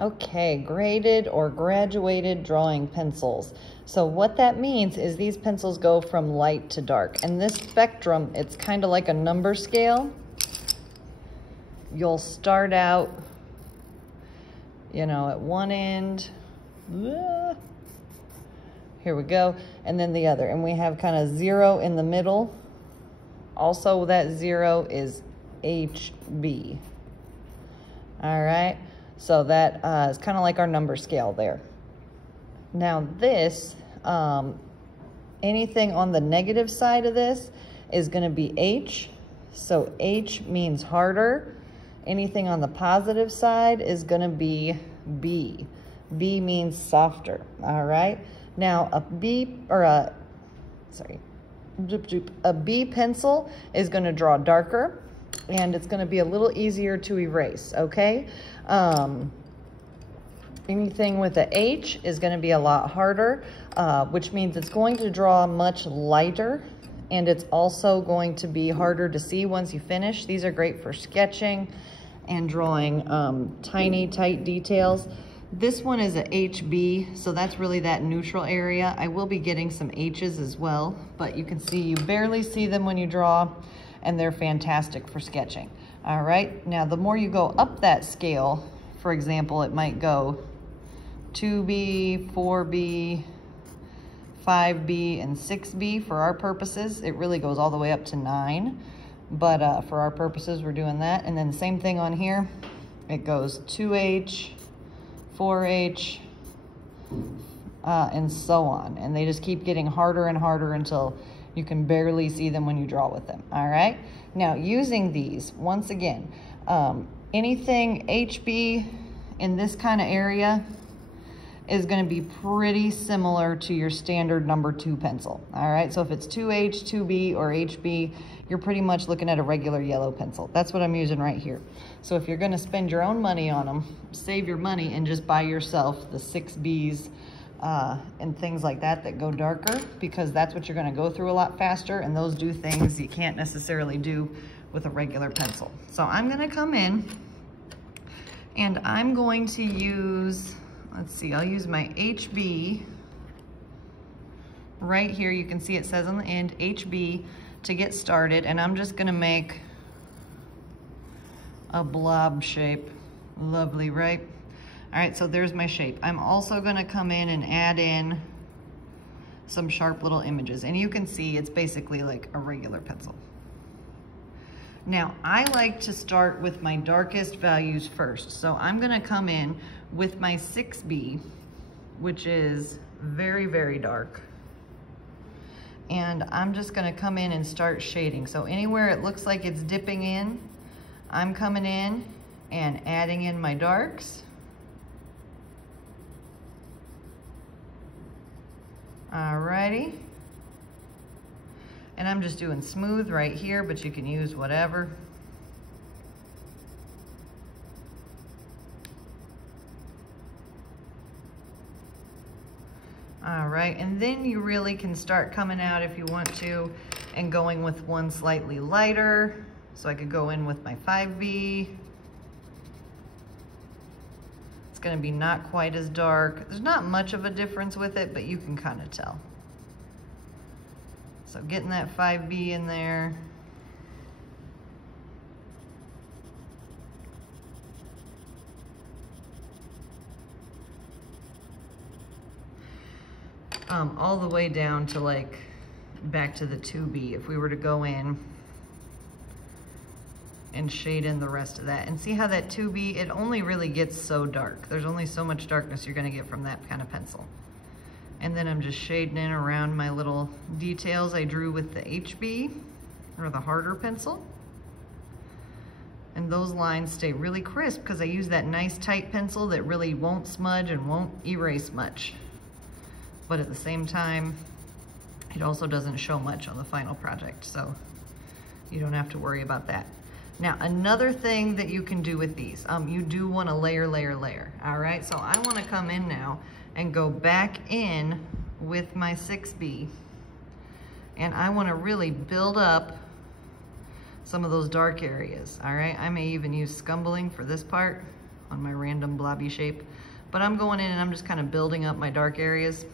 Okay, graded or graduated drawing pencils. So what that means is these pencils go from light to dark. And this spectrum, it's kind of like a number scale. You'll start out, you know, at one end. Here we go. And then the other. And we have kind of 0 in the middle. Also, that 0 is HB. All right. So that is kind of like our number scale there. Now this, anything on the negative side of this is going to be H. So H means harder. Anything on the positive side is going to be B. B means softer. All right. Now a B pencil is going to draw darker, and it's going to be a little easier to erase. Okay. Anything with a H is going to be a lot harder, which means it's going to draw much lighter, and it's also going to be harder to see once you finish. These are great for sketching and drawing tiny, tight details. This one is a HB, so that's really that neutral area. I will be getting some H's as well, but you can see you barely see them when you draw, and they're fantastic for sketching. All right, now the more you go up that scale, for example, it might go 2B, 4B, 5B, and 6B for our purposes. It really goes all the way up to 9, but for our purposes, we're doing that. And then the same thing on here. It goes 2H, 4H, and so on. And they just keep getting harder and harder until you can barely see them when you draw with them. All right. Now, using these, once again, anything HB in this kind of area is going to be pretty similar to your standard number 2 pencil. All right. So if it's 2H, 2B, or HB, you're pretty much looking at a regular yellow pencil. That's what I'm using right here. So if you're going to spend your own money on them, save your money and just buy yourself the 6Bs and things like that go darker, because that's what you're going to go through a lot faster, and those do things you can't necessarily do with a regular pencil. So I'm going to come in and I'm going to use, let's see, I'll use my HB right here. You can see it says on the end HB to get started, and I'm just going to make a blob shape. Lovely, right? All right, so there's my shape. I'm also going to come in and add in some sharp little images, and you can see it's basically like a regular pencil. Now, I like to start with my darkest values first. So I'm going to come in with my 6B, which is very, very dark. And I'm just going to come in and start shading. So anywhere it looks like it's dipping in, I'm coming in and adding in my darks. Alrighty. And I'm just doing smooth right here, but you can use whatever. All right, and then you really can start coming out if you want to and going with one slightly lighter. So I could go in with my 5B. It's gonna be not quite as dark. There's not much of a difference with it, but you can kind of tell. So getting that 5B in there. All the way down to like back to the 2B if we were to go in and shade in the rest of that. And see how that 2B, it only really gets so dark. There's only so much darkness you're gonna get from that kind of pencil. And then I'm just shading in around my little details I drew with the HB or the harder pencil. And those lines stay really crisp because I use that nice tight pencil that really won't smudge and won't erase much. But at the same time, it also doesn't show much on the final project, so you don't have to worry about that. Now, another thing that you can do with these, you do want to layer, all right? So I want to come in now and go back in with my 6B, and I want to really build up some of those dark areas, all right? I may even use scumbling for this part on my random blobby shape. But I'm going in and I'm just kind of building up my dark areas.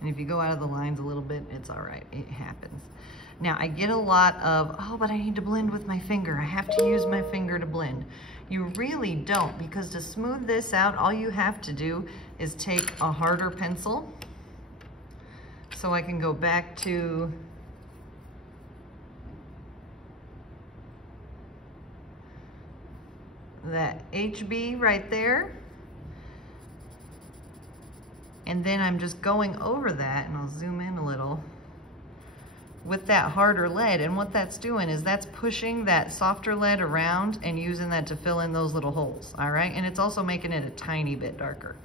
And if you go out of the lines a little bit, it's all right, it happens. Now I get a lot of, oh, but I need to blend with my finger. I have to use my finger to blend. You really don't, because to smooth this out, all you have to do is take a harder pencil. So I can go back to that HB right there. And then I'm just going over that, and I'll zoom in a little, with that harder lead. And what that's doing is that's pushing that softer lead around and using that to fill in those little holes, all right? And it's also making it a tiny bit darker.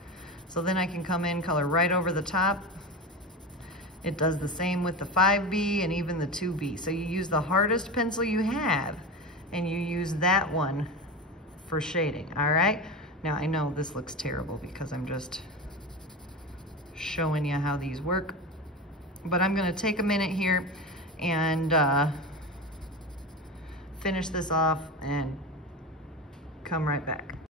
So then I can come in, color right over the top. It does the same with the 5B and even the 2B. So you use the hardest pencil you have, and you use that one for shading, all right? Now I know this looks terrible because I'm just showing you how these work, but I'm gonna take a minute here and finish this off and come right back.